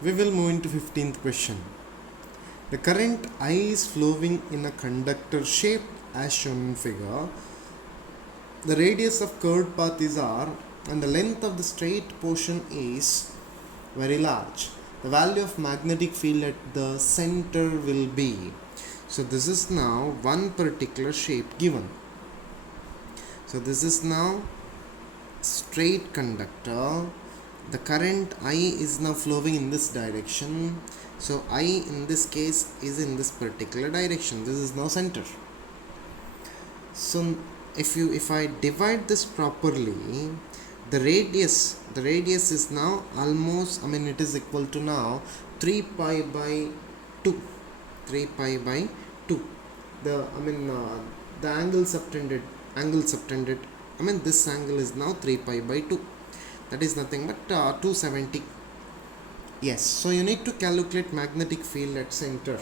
We will move into 15th question. The current I is flowing in a conductor shape as shown in figure. The radius of curved path is r and the length of the straight portion is very large. The value of magnetic field at the center will be. So this is now one particular shape given. So this is now straight conductor. The current I is now flowing in this direction. So I in this case is in this particular direction. This is now center. So if I divide this properly, the radius is now almost, it is equal to now 3 pi by 2. 3 pi by 2. The angle subtended, this angle is now 3 pi by 2. That is nothing but 270. Yes, so you need to calculate magnetic field at center.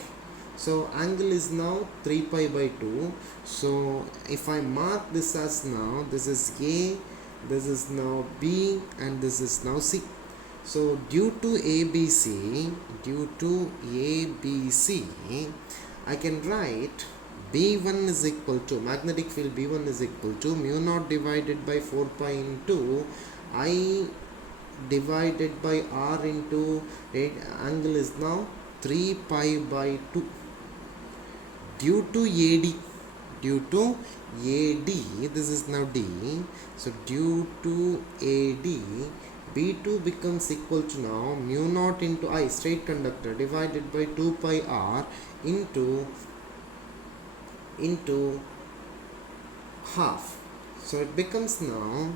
So angle is now 3 pi by 2. So if I mark this as now, this is A, this is now B, and this is now C. So due to ABC, I can write B1 is equal to, magnetic field B1 is equal to mu naught divided by 4 pi into I divided by R into angle is now 3 pi by 2. Due to AD, this is now D. So due to AD, B2 becomes equal to now mu naught into I, straight conductor, divided by 2 pi R into half. So it becomes now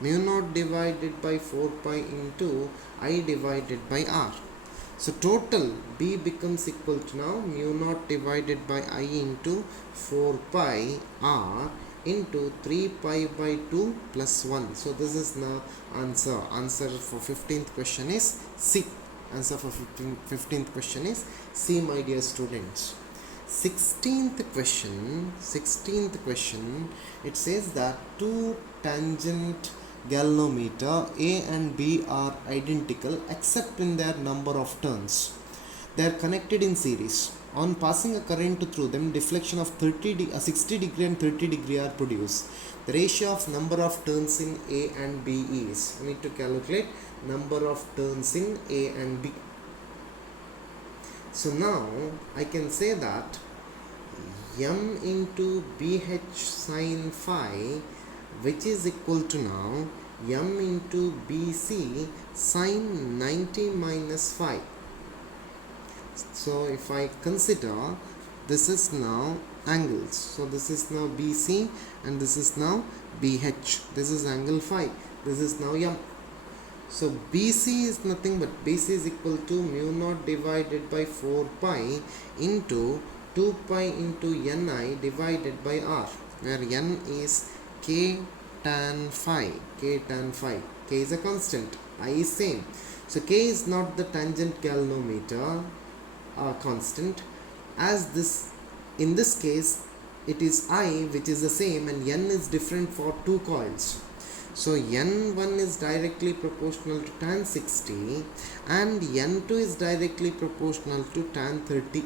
mu naught divided by 4 pi into I divided by R. So total B becomes equal to now mu naught divided by I into 4 pi R into 3 pi by 2 plus 1. So this is now answer. Answer for 15th question is C. Answer for 15th question is C, my dear students. 16th question, it says that two tangent galvanometer A and B are identical except in their number of turns. They are connected in series. On passing a current through them, deflection of 60 degree and 30 degree are produced. The ratio of number of turns in A and B is, we need to calculate number of turns in A and B. So now I can say that m into BH sin phi, which is equal to now m into BC sin 90 minus phi. So if I consider, this is now angles. So this is now BC and this is now BH. This is angle phi. This is now m. So BC is nothing but BC is equal to mu naught divided by 4 pi into 2 pi into Ni divided by R, where N is K tan phi. K is a constant, I is same. So K is not the tangent galvanometer constant, as this, in this case it is I which is the same and N is different for two coils. So N1 is directly proportional to tan 60 and N2 is directly proportional to tan 30.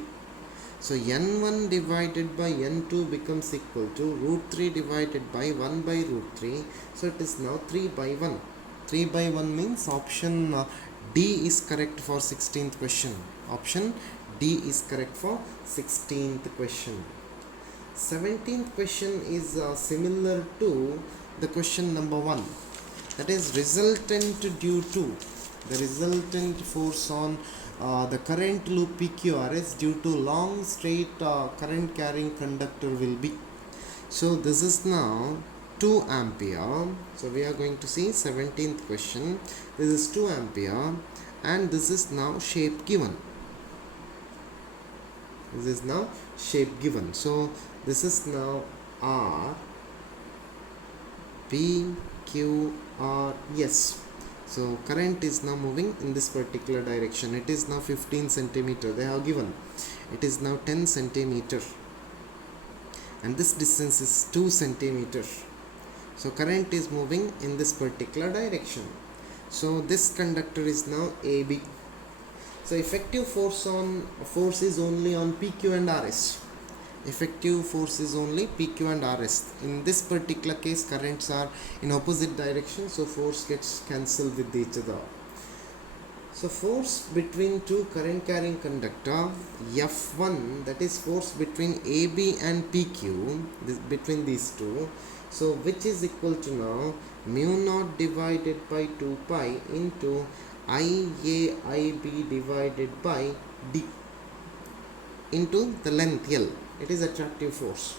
So N1 divided by N2 becomes equal to root 3 divided by 1 by root 3. So it is now 3 by 1. 3 by 1 means option D is correct for 16th question. Option D is correct for 16th question. 17th question is similar to the question number 1. That is resultant due to, the resultant force on the current loop PQRS due to long straight current carrying conductor will be. So this is now 2 ampere. So we are going to see 17th question. This is 2 ampere and this is now shape given. This is now shape given. So this is now R, P, Q, R, S. So current is now moving in this particular direction. It is now 15 centimeter. They have given. It is now 10 centimeter. And this distance is 2 centimeter. So current is moving in this particular direction. So this conductor is now AB. So effective force is only on PQ and RS. Effective force is only PQ and RS. In this particular case, currents are in opposite direction, so force gets cancelled with each other. So force between two current carrying conductor F1, that is force between AB and PQ, between these two, so which is equal to now mu naught divided by 2 pi into IAIB divided by D into the length L. It is attractive force.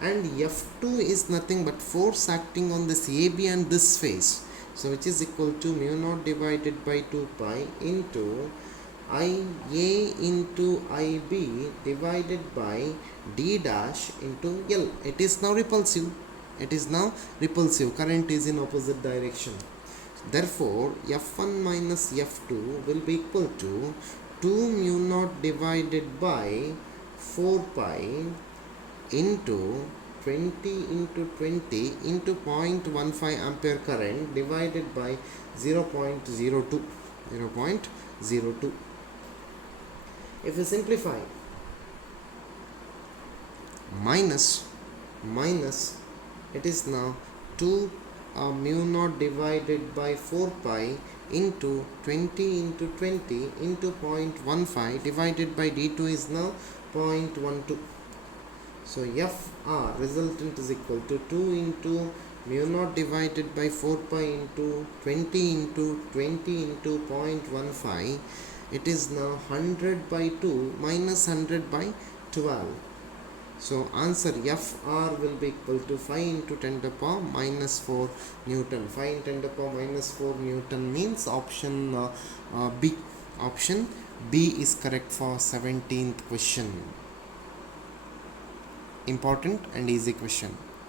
And F2 is nothing but force acting on this AB and this face. So which is equal to mu naught divided by 2 pi into IA into IB divided by D dash into L. It is now repulsive. It is now repulsive. Current is in opposite direction. Therefore, F1 minus F2 will be equal to 2 mu naught divided by 4 pi into 20 into 20 into 0.15 ampere current divided by 0.02. If we simplify, minus it is now 2 mu naught divided by 4 pi into 20 into 20 into 0.15 divided by d2 is now 0.12. So Fr resultant is equal to 2 into mu naught divided by 4 pi into 20 into 20 into 0.15. It is now 100 by 2 minus 100 by 12. So answer Fr will be equal to 5 into 10 to the power minus 4 Newton. 5 into 10 to the power minus 4 Newton means option B. Option B is correct for 17th question. Important and easy question.